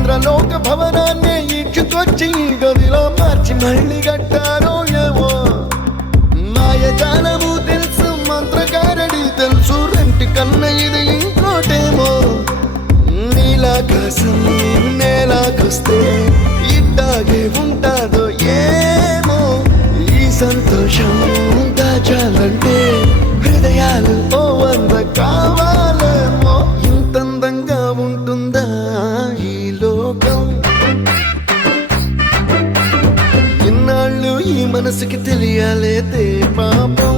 ఇంద్రలోక భవనాన్ని ఈడ్చుకొచ్చి గదిలో మార్చి మళ్ళీ కట్టారో ఏమో మాయజాలము తెలుసు మంత్రకారడి తెలుసు రెంటి కన్న ఇది ఇంకోటేమో నీలాకాశం నేలాకొస్తే ఇట్టాగే ఉంటాదో ఏమో ఈ సంతోషం దాచాలంటే హృదయాలు ఓ వంద కావాలేమో ఇంతందంగా ఉంటుందా ఈ లోకం ఇన్నాళ్ళు ఈ మనసుకి తెలియాలేదే పాపం